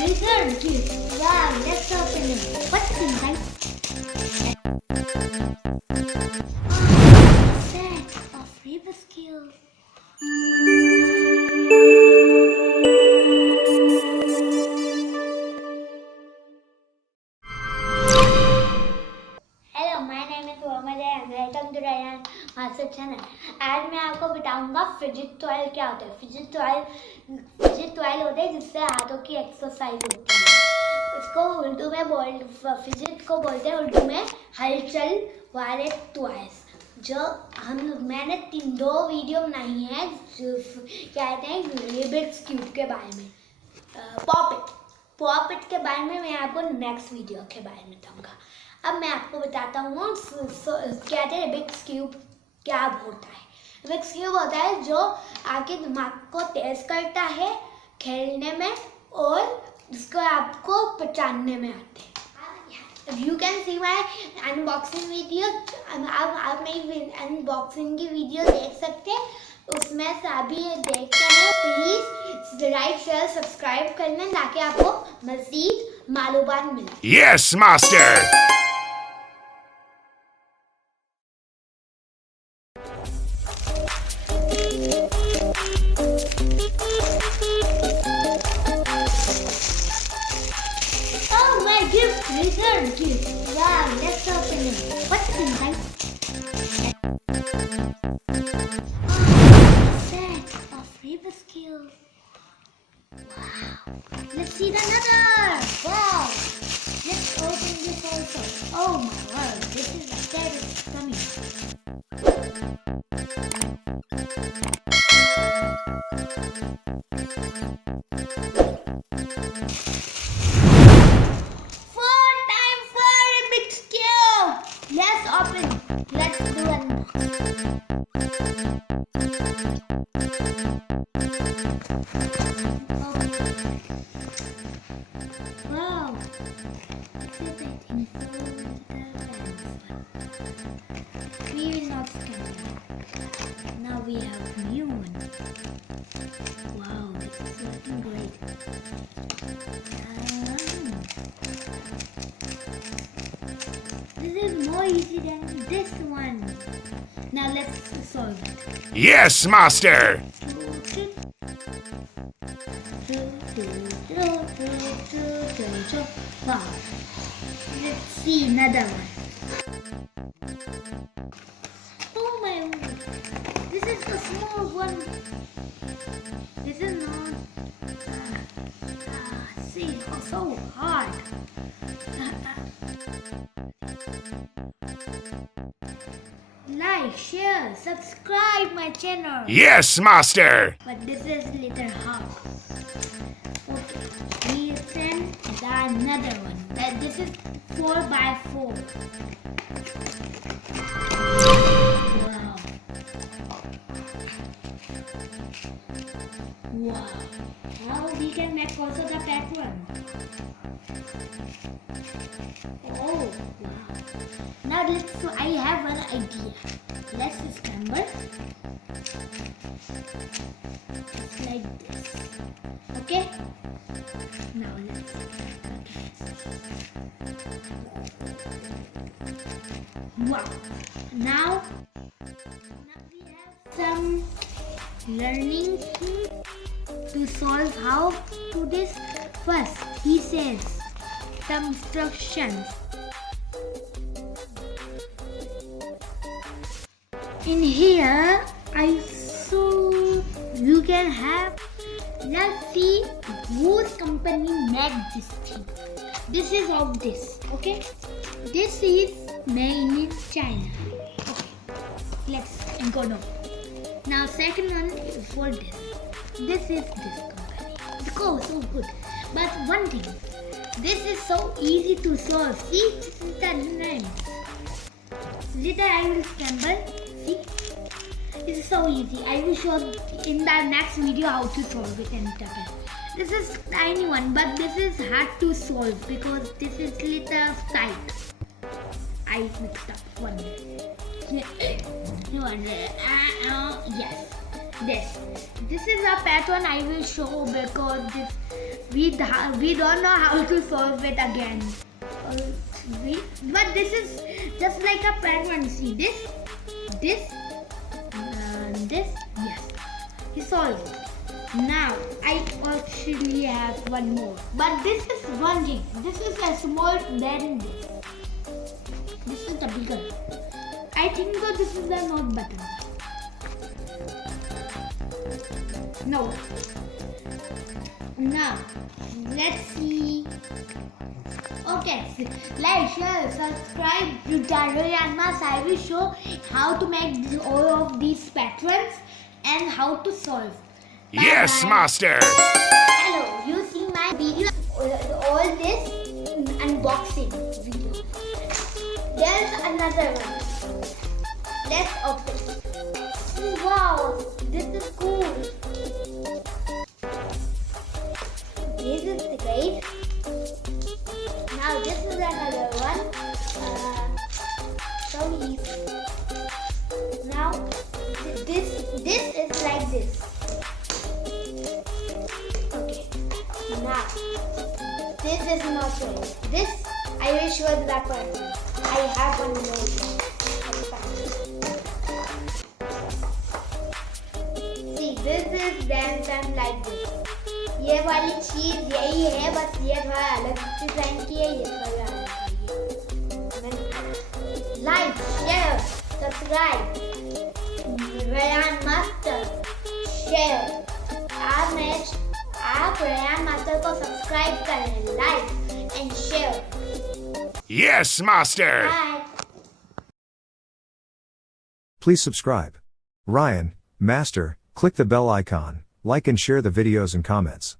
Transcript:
gift. Wow, let's open it. What's inside? Set of Rubik's Cube. Hello, my name is Huawei and welcome to rayanmaster channel. आज मैं आपको बताऊंगा fidget toil क्या होता है। Fidget toil होते हैं जिससे हाथों की एक्सरसाइज होती है। इसको उर्दू में फिजिट को बोलते हैं उर्दू में हलचल वाले टॉयज। जो मैंने दो वीडियो बनाई है जो कहते हैं रूबिक्स क्यूब के बारे में, पॉपिट के बारे में मैं आपको नेक्स्ट वीडियो के बारे में बताऊंगा। अब मैं आपको बताता हूँ कहते हैं रूबिक्स क्यूब क्या होता है। रूबिक्स क्यूब होता है जो आपके दिमाग को तेज करता है खेलने में और जिसको आपको पहचानने में आते हैं। You can see my unboxing video. आप मेरी अनबॉक्सिंग की वीडियो देख सकते हैं, उसमें सभी देखते हैं। प्लीज लाइक शेयर सब्सक्राइब करना ताकि आपको मजीद मालूमात मिले। Yes, master. Oh, my gift! Return gift! Wow, let's open it. What's inside? Set of Rubik's Cube. Wow! Let's see another! Wow! Let's open this also. Oh my word! This is a terrible coming. 4x4 Rubik's Cube. Let's open. Let's do it. Wow. This is I think so. We will not scan it. Now we have new one. Wow, this is looking great. This is more easy than this one. Now let's solve it. Yes, master. Wow. Let's see another one. Oh my God. This is the small one. This is not. See, it's so hard. Like, share, subscribe my channel. Yes, master. But this is little hard. Okay, we send another one. This is 4x4. Wow. Wow. Now we can make also the back one. Oh, wow. Now I have one idea. Let's scramble. It's like this. Okay? Now let's wow. Now we have some learning to solve how to this. First, he says some instructions. In here, you can have. Let's see whose company made this thing. This is of this. Okay, this is made in China. Okay, let's go now. Now second one is for this. This is this company. Oh, so good. But one thing, this is so easy to solve. See, this is the lines. Later I will scramble. See, this is so easy. I will show in the next video how to solve it and stuff. This is tiny one, but this is hard to solve because this is little tight. I mixed up one. Yes. This is a pattern I will show because we don't know how to solve it again. But this is just like a pattern. See this, and this. Yes, he solved it. Now I actually have one more, but this is one thing. This is a small than this. This is the bigger. I think so. This is the not button. No. Now let's see. Okay, like, share, subscribe to Rayanmaster. I will show how to make all of these patterns and how to solve. Yes, Bye-bye. master. Hello, you see my video, all this unboxing video. There's another one. Let's open. Wow, this is cool. This is great. Now this is another one. So easy. Now this is like this. Now, this is not right. This, I will show the person. I have one more. See, this is done like this. ये वाली चीज यही है, बस ये थोड़ा अलग design की है, ये थोड़ा अलग है। Like, share, subscribe, rayanmaster, share. आप rayanmaster को सब्सक्राइब करें, like and share. Yes, master. Bye. Please subscribe. Rayan, Master, click the bell icon, like and share the videos and comments.